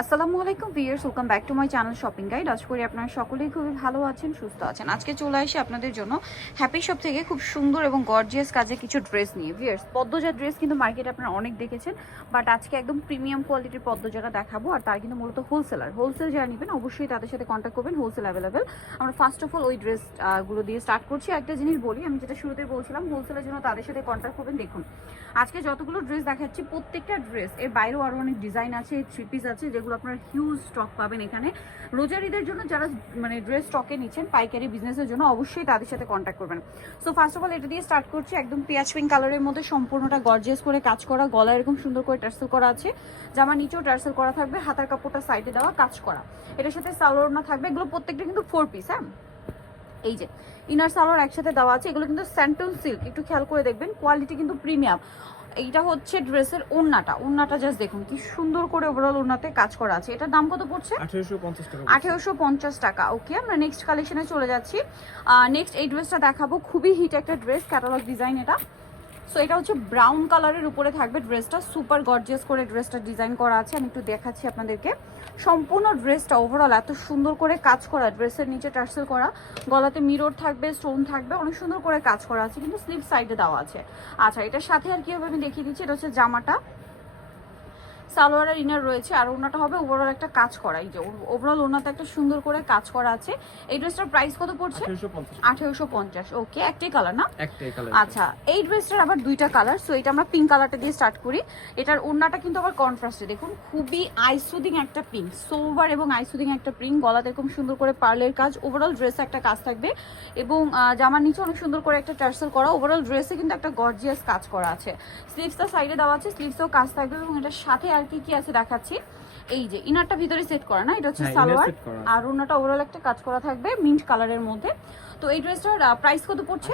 আসসালামু আলাইকুম viewers, welcome back to my channel shopping guide. আজ করি আপনারা সকলেই খুবই ভালো আছেন, সুস্থ আছেন। আজকে চলে আসি আপনাদের জন্য হ্যাপি শপ থেকে খুব সুন্দর এবং গর্জিয়াস কাজে কিছু ড্রেস নিয়ে। ভিউয়ার্স, পদ্মজার ড্রেস কিন্তু মার্কেটে আপনারা অনেক দেখেছেন, বাট আজকে একদম প্রিমিয়াম কোয়ালিটির পদ্মজাটা দেখাবো। আর তার কিন্তু মূলত হোলসেল যারা নেবেন অবশ্যই তাদের সাথে কন্ট্যাক্ট করবেন, হোলসেল অ্যাভেলেবেল। আমরা ফার্স্ট অফ অল ওই ড্রেস গুলো দিয়ে স্টার্ট করছি। একটা জিনিস বলি, আমি যেটা শুরুতে বলছিলাম, হোলসেলের জন্য তাদের সাথে কন্ট্যাক্ট করবেন। দেখুন আজকে যতগুলো ড্রেস দেখাচ্ছি প্রত্যেকটা ড্রেস এর বাইরেও আরও অনেক ডিজাইন আছে, থ্রি পিস আছে, যেগুলো আপনার হিউজ স্টক পাবেন এখানে। রোজার ঈদের জন্য যারা ড্রেস স্টকে নিচ্ছেন পাইকারি বিজনেসের জন্য অবশ্যই তাদের সাথে কন্ট্যাক্ট করবেন। সো ফার্স্ট অফ অল এটা দিয়ে স্টার্ট করছি। একদম পেঁয়াজ পিঙ্ক কালারের মধ্যে সম্পূর্ণটা গর্জিয়াস করে কাজ করা, গলা এরকম সুন্দর করে টার্সেল করা আছে, জামার নিচেও টার্সেল করা থাকবে, হাতার কাপড়টা সাইডে দেওয়া কাজ করা। এটার সাথে সালোয়ার ওড়না থাকবে। এগুলো প্রত্যেকটা কিন্তু 4 পিস। হ্যাঁ, এই যে ইনার সালোয়ার একসাথে দেওয়া আছে। এগুলো কিন্তু স্যান্টন সিল্ক, একটু খেয়াল করে দেখবেন, কোয়ালিটি কিন্তু প্রিমিয়াম। এইটা হচ্ছে ড্রেসের ওড়নাটা জাস্ট দেখুন কি সুন্দর করে ওভারঅল ওড়নাতে কাজ করা আছে। এটার দাম কত পড়ছে? 1850 টাকা। 1850 টাকা। ওকে, আমরা নেক্সট কালেকশনে চলে যাচ্ছি। নেক্সট এই ড্রেসটা দেখাবো, খুবই হিট একটা ড্রেস, ক্যাটালগ ডিজাইন এটা। সো এটা হচ্ছে ব্রাউন কালারের উপরে থাকবে ড্রেসটা, সুপার গর্জিয়াস করে ড্রেসটা ডিজাইন করা আছে। আমি একটু দেখাচ্ছি আপনাদেরকে। সম্পূর্ণ ড্রেসটা ওভারঅল এত সুন্দর করে কাজ করা, ড্রেসের নিচে টার্সেল করা, গলাতে মিরর থাকবে, স্টোন থাকবে, অনেক সুন্দর করে কাজ করা আছে, কিন্তু স্লিভ সাইডে দেওয়া আছে। আচ্ছা, এটার সাথে আর কি হবে আমি দেখিয়ে দিচ্ছি। এটা হচ্ছে জামাটা, সালোয়ার আর ইনার রয়েছে, আর ওনাটা হবে ওভারঅল একটা কাজ করা। এই যে ওভারঅল ওনাতে একটা সুন্দর করে কাজ করা আছে। এই ড্রেসটার প্রাইস কত পড়ছে? 1850। ওকে, একটাই কালার না? একটাই কালার। আচ্ছা, এই ড্রেসটার আবার দুইটা কালার। সো এটা আমরা পিঙ্ক কালারটা দিয়ে স্টার্ট করি। এটার ওড়নাটা কিন্তু আবার কন্ট্রাস্টে, দেখুন খুবই আইসুদিং একটা পিঙ্ক, সোভার এবং আইসুদিং একটা পিঙ্ক, গলাতে এরকম সুন্দর করে পার্লের কাজ, ওভারঅল ড্রেসে একটা কাজ থাকবে এবং জামার নিচে অনেক সুন্দর করে একটা টার্সেল করা। ওভারঅল ড্রেসে কিন্তু একটা গর্জিয়াস কাজ করা আছে। স্লিভসটা সাইডে দেওয়া আছে, স্লিভসেও কাজ থাকবে। এবং এটার সাথে আর কি আছে দেখাচ্ছি। এই যে ইনারটা ভিতরে সেট করা না, এটা হচ্ছে সালোয়ার, আর ওড়নাটা ওভারঅল একটা কাজ করা থাকবে মিন্ট কালারের মধ্যে। তো এই ড্রেসটার প্রাইস কত পড়ছে?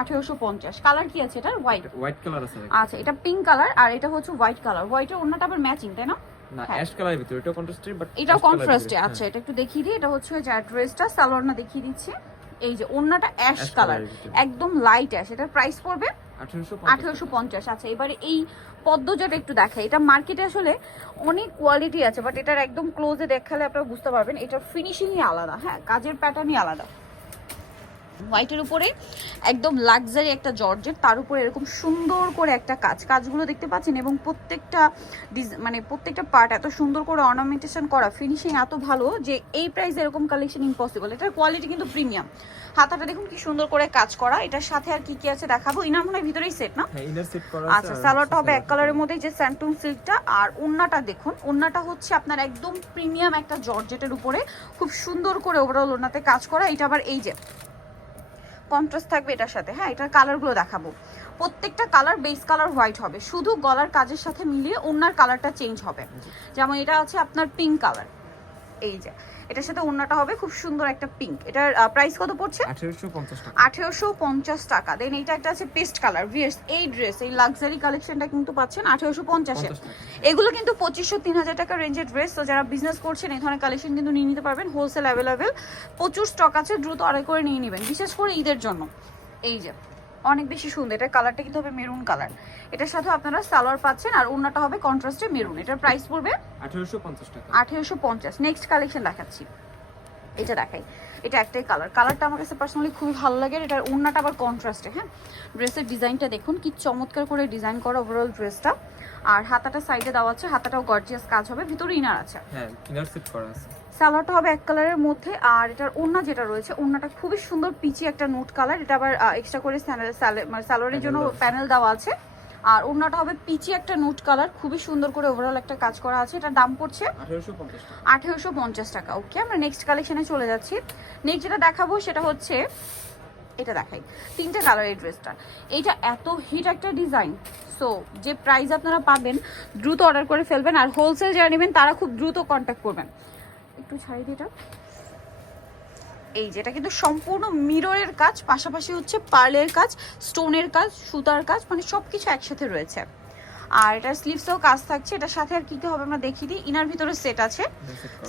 1850। কালার কি আছে? এটা হোয়াইট কালার আছে। আচ্ছা, এটা পিঙ্ক কালার আর এটা হচ্ছে হোয়াইট কালার। হোয়াইটের ওড়নাটা আবার ম্যাচিং, তাই না? না, অ্যাশ কালারের ভিতরে, এটাও কন্ট্রাস্টে, বাট এটাও কন্ট্রাস্টে। আচ্ছা, এটা একটু দেখিয়ে দিই। এটা হচ্ছে যে ড্রেসটা, সালোয়ার না দেখিয়ে দিচ্ছি। এই যে ওড়নাটা অ্যাশ কালার, একদম লাইট অ্যাশ। এটার প্রাইস পড়বে 1850। আচ্ছা, এবারে এই পদ্মজাটা একটু দেখাই। এটা মার্কেটে আসলে অনেক কোয়ালিটি আছে, বাট এটার একদম ক্লোজে দেখালে আপনারা বুঝতে পারবেন এটার ফিনিশিংই আলাদা। হ্যাঁ, কাজের প্যাটার্নই আলাদা। হোয়াইটের উপরে একদম লাক্সারি একটা জর্জেট, তার উপরে এরকম সুন্দর করে একটা কাজগুলো দেখতে পাচ্ছেন, এবং প্রত্যেকটা পার্ট এত সুন্দর করে অর্নামেন্টেশন করা, ফিনিশিং এত ভালো যে এই প্রাইস এরকম কালেকশন ইম্পসিবল। এটার কোয়ালিটি কিন্তু প্রিমিয়াম। হাতাটা দেখুন কি সুন্দর করে কাজ করা। এটার সাথে আর কি আছে দেখাবো। ইনার মনে হয় ভিতরেই সেট না? হ্যাঁ, ইনার সেট করা আছে। আচ্ছা, সালোয়ারটা হবে এক কালারের মধ্যে, যে স্যান্টুন সিল্কটা। আর ওন্নাটা দেখুন, ওন্নাটা হচ্ছে আপনার একদম প্রিমিয়াম একটা জর্জেটের উপরে খুব সুন্দর করে ওভারঅল ওন্নাতে কাজ করা। এটা আবার এই যে কন্ট্রাস্ট থাকবে এটার সাথে। হ্যাঁ, এটার কালারগুলো দেখাবো। প্রত্যেকটা কালার বেস কালার হোয়াইট হবে, শুধু গলার কাজের সাথে মিলিয়ে ওড়নার কালারটা চেঞ্জ হবে। যেমন এটা আছে আপনার পিঙ্ক কালার, এই যে এটার সাথে ওড়নাটা হবে খুব সুন্দর একটা পিঙ্ক। এটার প্রাইস কত পড়ছে? 1850 টাকা। 1850 টাকা। দেন এইটা একটা আছে পেস্ট কালার। ভিউয়ার্স, এই ড্রেস, এই লাক্সারি কালেকশনটা কিন্তু পাচ্ছেন 1850-এ। এগুলো কিন্তু 2500-3000 টাকা রেঞ্জের ড্রেস। তো যারা বিজনেস করছেন এই ধরনের কালেকশন কিন্তু নিয়ে নিতে পারবেন, হোলসেল অ্যাভেলেবেল, প্রচুর স্টক আছে, দ্রুত অর্ডার করে নিয়ে নেবেন, বিশেষ করে ঈদের জন্য। এই যে অনেক বেশি সুন্দর, এটার কালারটা কিন্তু হবে মেরুন কালার। এটার সাথে আপনারা সালোয়ার পাচ্ছেন, আর ওড়নাটা হবে কন্ট্রাস্টে মেরুন। এটার প্রাইস পড়বে 1850 টাকা। 1850। নেক্সট কালেকশন দেখাচ্ছি, এটা দেখাই। এটা একটাই কালারটা আমার কাছে পার্সোনালি খুবই ভালো লাগে। এটার ওড়নাটা আবার কন্ট্রাস্টে। হ্যাঁ, ড্রেসের ডিজাইনটা দেখুন কি চমৎকার করে ডিজাইন করা ওভারঅল ড্রেসটা। আর হাতাটা সাইডে দেওয়া আছে, হাতাটাও গর্জিয়াস কাজ হবে, ভিতরে ইনার আছে। হ্যাঁ, ইনার সেট করা আছে। সালোয়ারটা হবে এক কালারের মধ্যে, আর এটার ওড়না যেটা রয়েছে, ওড়নাটা খুবই সুন্দর পিচি একটা নোট কালার। এটা আবার এক্সট্রা করে সালোয়ারের জন্য প্যানেল দেওয়া আছে। আর ওড়নাটা হবে পিচি একটা নোট কালার, খুবই সুন্দর করে ওভারঅল একটা কাজ করা আছে। এটার দাম পড়ছে 1850 টাকা। ওকে, আমরা নেক্সট কালেকশনে চলে যাচ্ছি। নেক্সট যেটা দেখাবো সেটা হচ্ছে, এটা দেখাই, তিনটে কালার এই ড্রেসটা। এইটা এত হিট একটা ডিজাইন। সো যে প্রাইস আপনারা পাবেন দ্রুত অর্ডার করে ফেলবেন, আর হোলসেল যারা নেবেন তারা খুব দ্রুত কন্ট্যাক্ট করবেন। একটু ছাড়িয়ে দিই এটা। এই যেটা কিন্তু সম্পূর্ণ মিররের কাজ, পাশাপাশি হচ্ছে পার্লের কাজ, স্টোনের কাজ, সুতার কাজ, মানে সবকিছু একসাথে রয়েছে। আর এটার স্লিভসেও কাজ থাকছে। এটার সাথে আর কি হবে আমরা দেখিয়ে দিই। ইনার ভিতরে সেট আছে,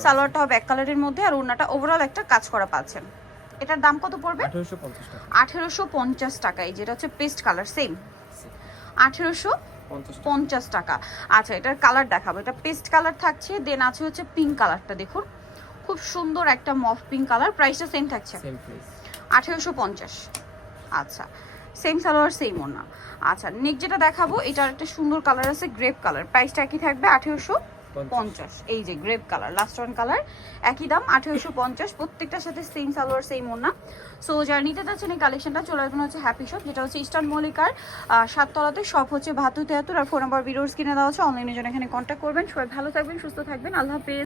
সালোয়ারটা হবে এক কালারের মধ্যে, আর ওড়নাটা ওভারঅল একটা কাজ করা পাচ্ছেন। এটার দাম কত পড়বে? 1850 টাকা। 1850 টাকা। এই যেটা হচ্ছে পেস্ট কালার, সেম 1850 50 টাকা। আচ্ছা, এটার কালার দেখাবো। এটা পেস্ট কালার থাকছে, দেন আছে হচ্ছে পিঙ্ক কালারটা, দেখুন খুব সুন্দর একটা মফ পিঙ্ক কালার। প্রাইসটা সেম থাকছে সেম প্রাইস 1850। আচ্ছা, সেম সালোয়ার সেম ওড়না। আচ্ছা, নেক্সট যেটা দেখাবো এটার একটা সুন্দর কালার আছে গ্রেপ কালার, প্রাইসটা একই থাকবে 1850। এই যে grape colour, last one colour, একই দাম 1850। প্রত্যেকটার সাথে সেম সালোয়ার সেম ওড়না। সো যারা নিতে চাচ্ছেন এই কালেকশনটা চলে আসবেন হচ্ছে হ্যাপি শপ, যেটা হচ্ছে ইস্টার্ন মল্লিকার 7 তলাতে। শপ হচ্ছে 7273 আর ফোন নাম্বার ভিডিওর স্ক্রিনে দেওয়া আছে। অনলাইনের জন্য এখানে কন্ট্যাক্ট করবেন। সবাই ভালো থাকবেন, সুস্থ থাকবেন, আল্লাহ হাফেজ।